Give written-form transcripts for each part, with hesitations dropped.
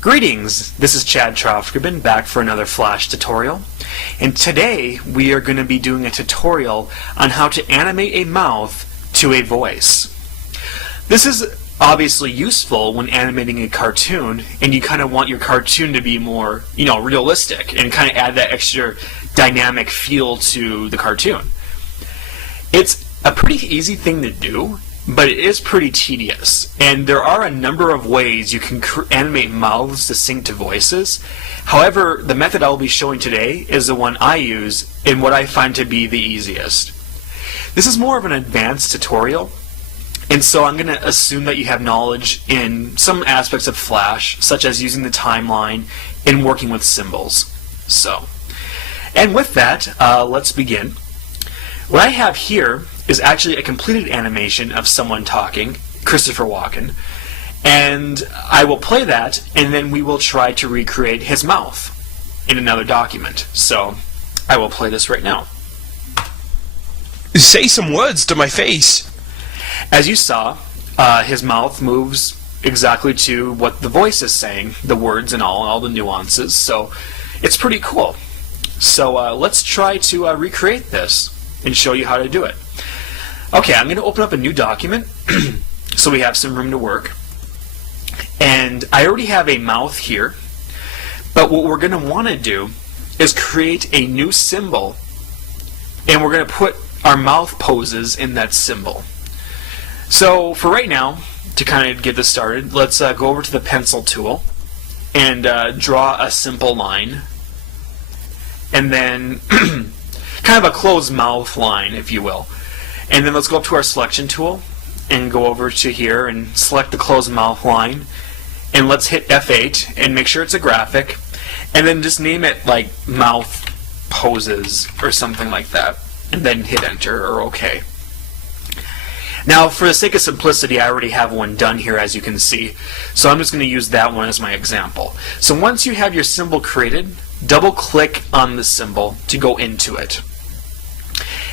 Greetings, this is Chad Trofgruben back for another Flash tutorial, and today we are going to be doing a tutorial on how to animate a mouth to a voice. This is obviously useful when animating a cartoon and you kind of want your cartoon to be more, realistic and kind of add that extra dynamic feel to the cartoon. It's a pretty easy thing to do, but it is pretty tedious, and there are a number of ways you can animate mouths to sync to voices. However, the method I'll be showing today is the one I use and what I find to be the easiest. This is more of an advanced tutorial, and so I'm going to assume that you have knowledge in some aspects of Flash, such as using the timeline and working with symbols. And with that, let's begin. What I have here is actually a completed animation of someone talking, Christopher Walken, and I will play that, and then we will try to recreate his mouth in another document. So I will play this right now. Say some words to my face. As you saw, his mouth moves exactly to what the voice is saying, the words and all the nuances, so it's pretty cool. So let's try to recreate this and show you how to do it. Okay, I'm going to open up a new document so we have some room to work. And I already have a mouth here, but what we're going to want to do is create a new symbol, and we're going to put our mouth poses in that symbol. So for right now, to kind of get this started, let's go over to the pencil tool and draw a simple line, and then kind of a closed mouth line, if you will. And then let's go up to our selection tool and go over to here and select the closed mouth line, and let's hit F8 and make sure it's a graphic, and then just name it like mouth poses or something like that, and then hit enter or OK. Now, for the sake of simplicity, I already have one done here, as you can see, so I'm just going to use that one as my example. So once you have your symbol created, double click on the symbol to go into it.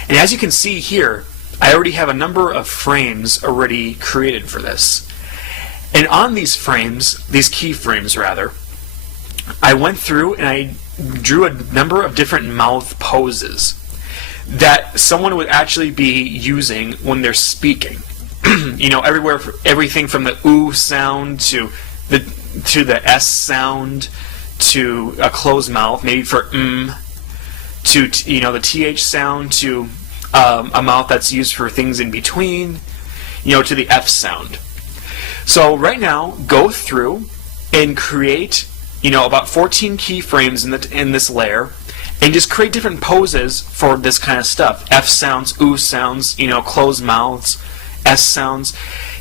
And as you can see here, I already have a number of frames already created for this. And on these frames, these keyframes rather, I went through and I drew a number of different mouth poses that someone would actually be using when they're speaking. Everything from the ooh sound to the S sound to a closed mouth, maybe for to the TH sound, to a mouth that's used for things in between, to the F sound. So right now, go through and create, about 14 keyframes in this layer, and just create different poses for this kind of stuff. F sounds, ooh sounds, closed mouths, S sounds.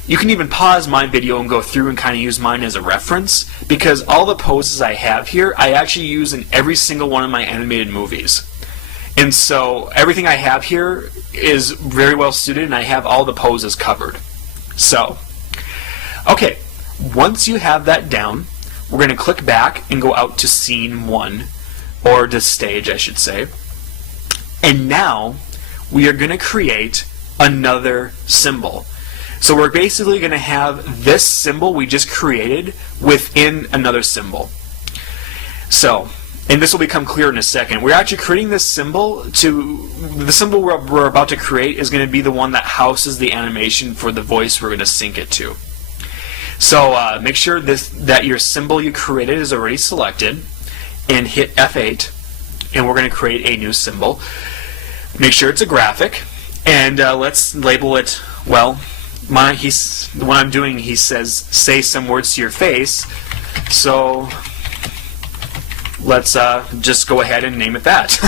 You can even pause my video and go through and kind of use mine as a reference, because all the poses I have here, I actually use in every single one of my animated movies. And so everything I have here is very well suited, and I have all the poses covered. So, okay, once you have that down, we're going to click back and go out to scene 1, or to stage, I should say. And now we are going to create another symbol. So we're basically going to have this symbol we just created within another symbol. So, and this will become clear in a second. We're actually creating this symbol the symbol we're about to create is going to be the one that houses the animation for the voice we're going to sync it to. So make sure that your symbol you created is already selected, and hit F8, and we're going to create a new symbol. Make sure it's a graphic, and let's label it, well, what I'm doing, he says, say some words to your face, so let's just go ahead and name it that.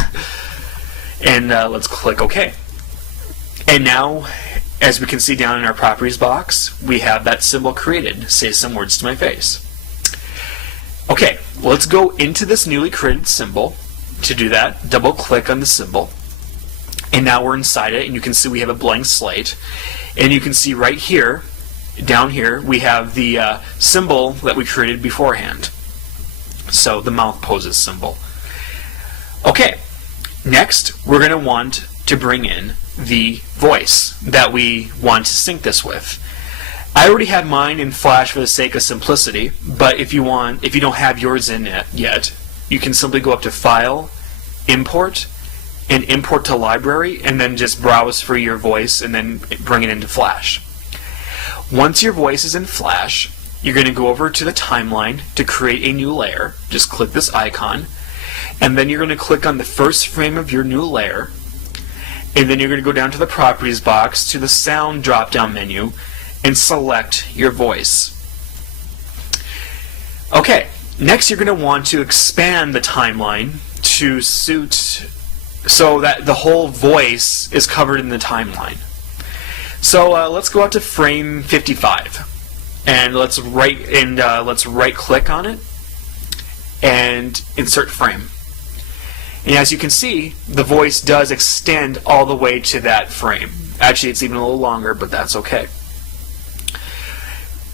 And let's click OK. And now, as we can see down in our properties box, we have that symbol created, say some words to my face. Okay, let's go into this newly created symbol. To do that, double click on the symbol, and now we're inside it, and you can see we have a blank slate, and you can see right here, down here, we have the symbol that we created beforehand. So the mouth poses symbol. Okay, next we're going to want to bring in the voice that we want to sync this with. I already have mine in Flash for the sake of simplicity, but if you don't have yours in it yet, you can simply go up to File, Import, and Import to Library, and then just browse for your voice and then bring it into Flash. Once your voice is in Flash, you're going to go over to the timeline to create a new layer. Just click this icon, and then you're going to click on the first frame of your new layer, and then you're going to go down to the Properties box to the Sound drop-down menu and select your voice. Okay, next you're going to want to expand the timeline to suit so that the whole voice is covered in the timeline. So let's go out to frame 55, and let's right click on it and insert frame. And as you can see, the voice does extend all the way to that frame. Actually, it's even a little longer, but that's okay.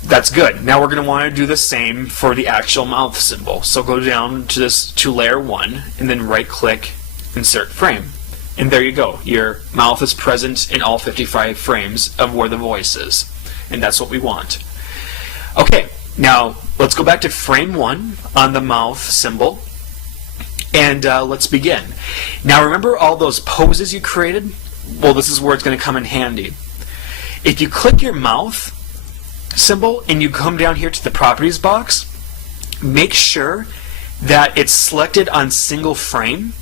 That's good. Now we're going to want to do the same for the actual mouth symbol. So go down to layer 1 and then right click, insert frame. And there you go. Your mouth is present in all 55 frames of where the voice is. And that's what we want. Okay, now let's go back to frame 1 on the mouth symbol. And let's begin. Now remember all those poses you created? Well, this is where it's going to come in handy. If you click your mouth symbol and you come down here to the Properties box, make sure that it's selected on single frame,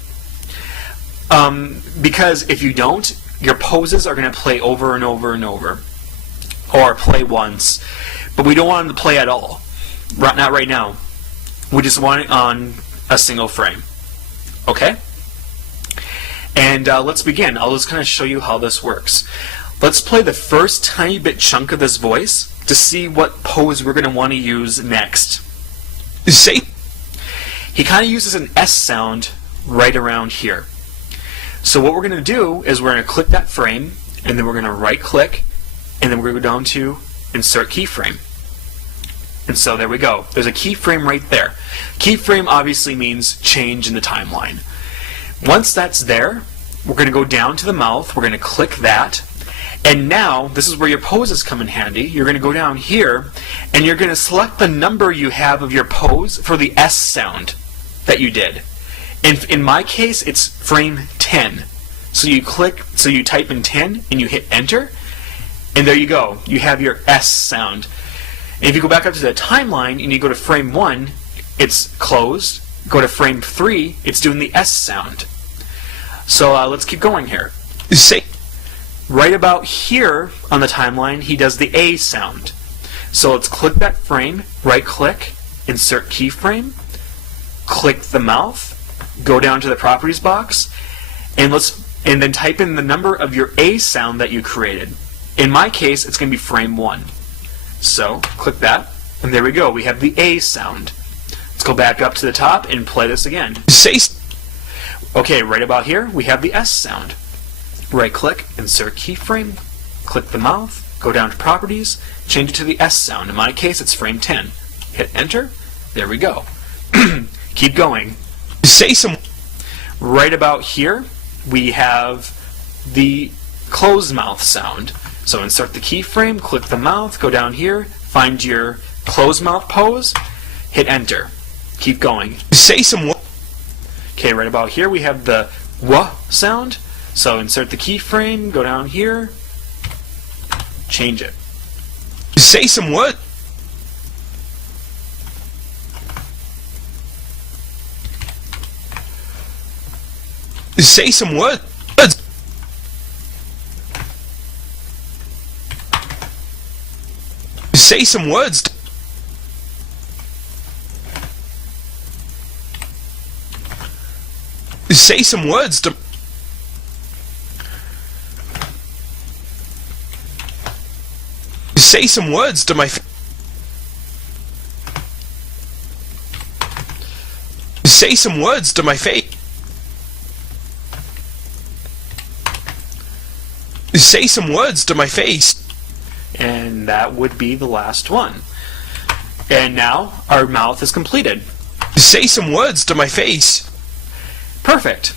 because if you don't, your poses are going to play over and over and over, or play once, but we don't want them to play at all. Not right now. We just want it on a single frame. Okay? And let's begin. I'll just kind of show you how this works. Let's play the first tiny bit chunk of this voice to see what pose we're going to want to use next. Say. He kind of uses an S sound right around here. So what we're going to do is we're going to click that frame, and then we're going to right click, and then we're going to go down to Insert Keyframe. And so there we go. There's a keyframe right there. Keyframe obviously means change in the timeline. Once that's there, we're going to go down to the mouth, we're going to click that, and now this is where your poses come in handy. You're going to go down here, and you're going to select the number you have of your pose for the S sound that you did. In my case, it's frame 10. So you type in 10 and you hit enter, and there you go. You have your S sound. And if you go back up to the timeline and you go to frame 1, it's closed. Go to frame 3, it's doing the S sound. So let's keep going here. Say. Right about here on the timeline, he does the A sound. So let's click that frame, right click, insert keyframe, click the mouth, go down to the Properties box, and then type in the number of your A sound that you created. In my case, it's going to be frame 1. So click that, and there we go. We have the A sound. Let's go back up to the top and play this again. Say. Okay, right about here, we have the S sound. Right click, insert keyframe, click the mouth, go down to Properties, change it to the S sound. In my case, it's frame 10. Hit enter. There we go. Keep going. Say some. Right about here, we have the closed mouth sound. So insert the keyframe, click the mouth, go down here, find your closed mouth pose, hit enter. Keep going. Say some. Okay, right about here we have the W sound. So insert the keyframe, go down here, change it. Say some what? Say some what? Say some words. Say some words to. Say some words to my. Say some words to my face. Say some words to my face. And that would be the last one. And now our mouth is completed. Say some words to my face. Perfect.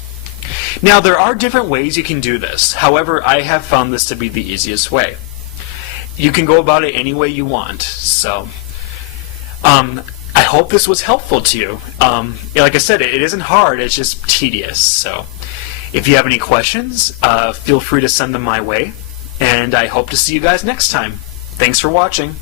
Now there are different ways you can do this. However, I have found this to be the easiest way. you can go about it any way you want. So, I hope this was helpful to you. Like I said, it isn't hard, it's just tedious. So, if you have any questions, feel free to send them my way, and I hope to see you guys next time. Thanks for watching.